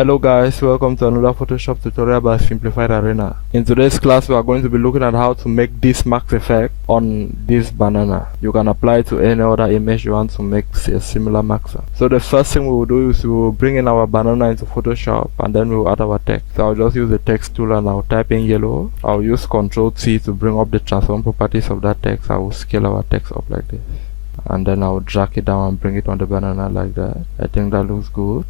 Hello guys, welcome to another Photoshop tutorial by Simplified Arena. In today's class we are going to be looking at how to make this max effect on this banana. You can apply it to any other image you want to make a similar maxer. So the first thing we will do is we will bring in our banana into Photoshop and then we will add our text. So I'll just use the text tool and I'll type in yellow. I'll use Ctrl T to bring up the transform properties of that text. I will scale our text up like this. And then I'll drag it down and bring it on the banana like that. I think that looks good.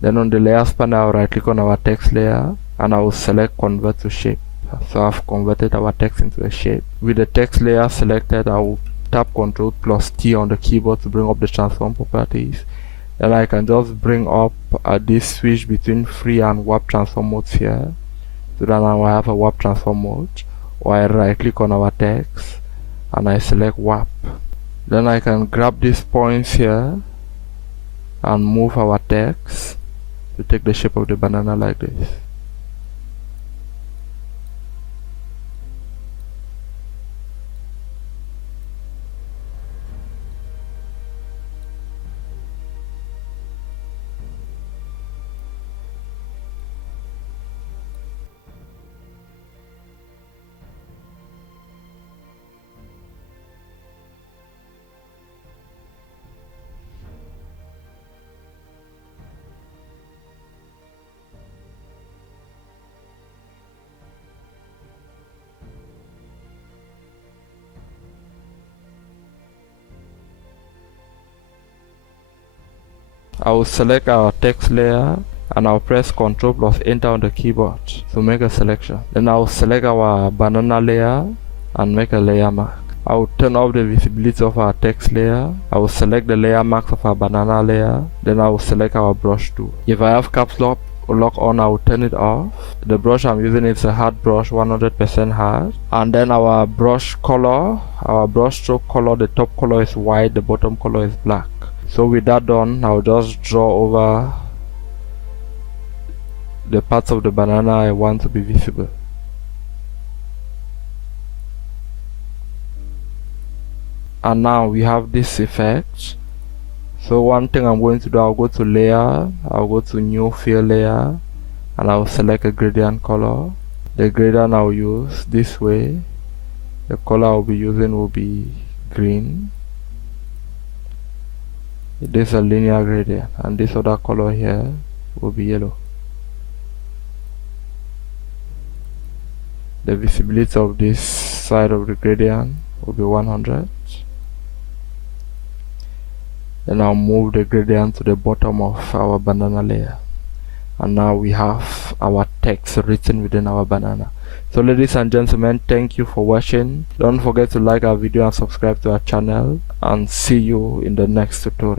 Then on the layers panel, I'll right click on our text layer and I will select convert to shape. So I've converted our text into a shape. With the text layer selected, I will tap Ctrl plus T on the keyboard to bring up the transform properties. Then I can just bring up this switch between free and warp transform modes here. So then I will have a warp transform mode. Or I right click on our text and I select warp. Then I can grab these points here and move our text to take the shape of the banana like this. I will select our text layer and I'll press Ctrl plus Enter on the keyboard to make a selection. Then I will select our banana layer and make a layer mask. I will turn off the visibility of our text layer. I will select the layer mask of our banana layer. Then I will select our brush tool. If I have caps lock on, I will turn it off. The brush I'm using is a hard brush, 100% hard. And then our brush color, our brush stroke color, the top color is white, the bottom color is black. So with that done, I'll just draw over the parts of the banana I want to be visible. And now we have this effect. So one thing I'm going to do, I'll go to layer, I'll go to new fill layer, and I'll select a gradient color. The gradient I'll use this way. The color I'll be using will be green. This is a linear gradient, and this other color here will be yellow. The visibility of this side of the gradient will be 100. Then I'll move the gradient to the bottom of our banana layer, and now we have our text written within our banana. So ladies and gentlemen, thank you for watching. Don't forget to like our video and subscribe to our channel, and see you in the next tutorial.